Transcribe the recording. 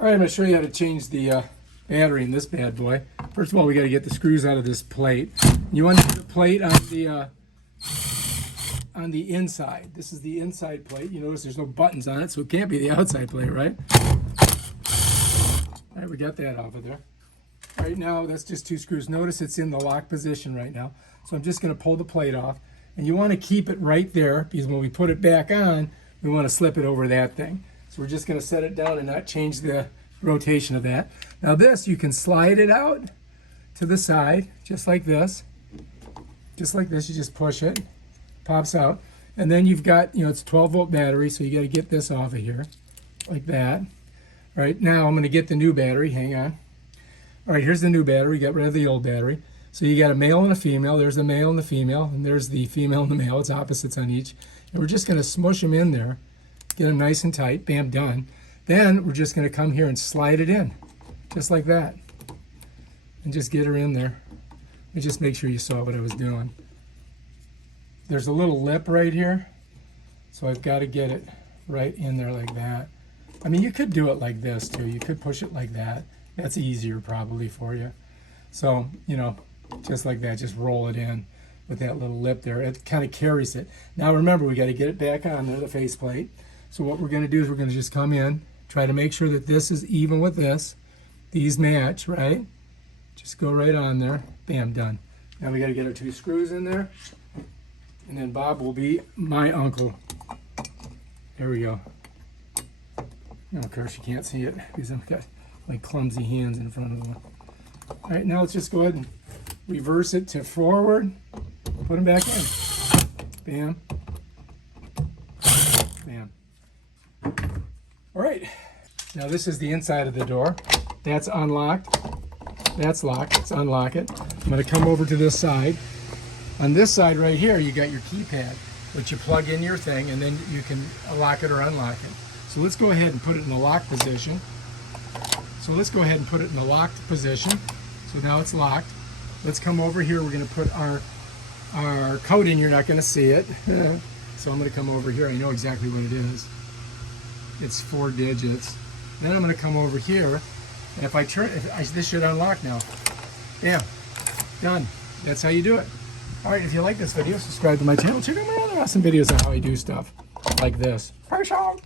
All right, I'm going to show you how to change the battery in this bad boy. First of all, we got to get the screws out of this plate. You want to put the plate on the inside. This is the inside plate. You notice there's no buttons on it, so it can't be the outside plate, right? All right, we got that off of there. All right, now that's just 2 screws. Notice it's in the lock position right now. So I'm just going to pull the plate off. And you want to keep it right there, because when we put it back on, we want to slip it over that thing. So we're just going to set it down and not change the rotation of that. Now this, you can slide it out to the side, just like this. Just like this, you just push it, pops out. And then you've got, it's a 12-volt battery, so you got to get this off of here, like that. All right, now I'm going to get the new battery, hang on. All right, here's the new battery, got rid of the old battery. So you got a male and a female, there's the male and the female, and there's the female and the male, it's opposites on each. And we're just going to smush them in there, get them nice and tight, bam, done. Then we're just going to come here and slide it in, just like that. And just get her in there. Let me just make sure you saw what I was doing. There's a little lip right here, so I've got to get it right in there like that. I mean, you could do it like this too. You could push it like that. That's easier probably for you. So, just like that, just roll it in with that little lip there. It kind of carries it. Now remember, we got to get it back on there, the faceplate. So what we're going to do is we're going to just come in, try to make sure that this is even with this. These match, right? Just go right on there. Bam, done. Now we got to get our 2 screws in there. And then Bob will be my uncle. There we go. Now, of course, you can't see it because I've got my clumsy hands in front of them. All right, now let's just go ahead and reverse it to forward. Put them back in. Bam. Bam. All right. Now this is the inside of the door. That's unlocked. That's locked. Let's unlock it. I'm going to come over to this side. On this side right here, you got your keypad, which you plug in your thing, and then you can lock it or unlock it. So let's go ahead and put it in the lock position. So let's go ahead and put it in the locked position. So now it's locked. Let's come over here. We're going to put our code in. You're not going to see it. So I'm going to come over here. I know exactly what it is. It's 4 digits. Then I'm going to come over here. And if I turn, this should unlock now. Bam. Done. That's how you do it. All right, if you like this video, subscribe to my channel. Check out my other awesome videos on how I do stuff like this. Peace out.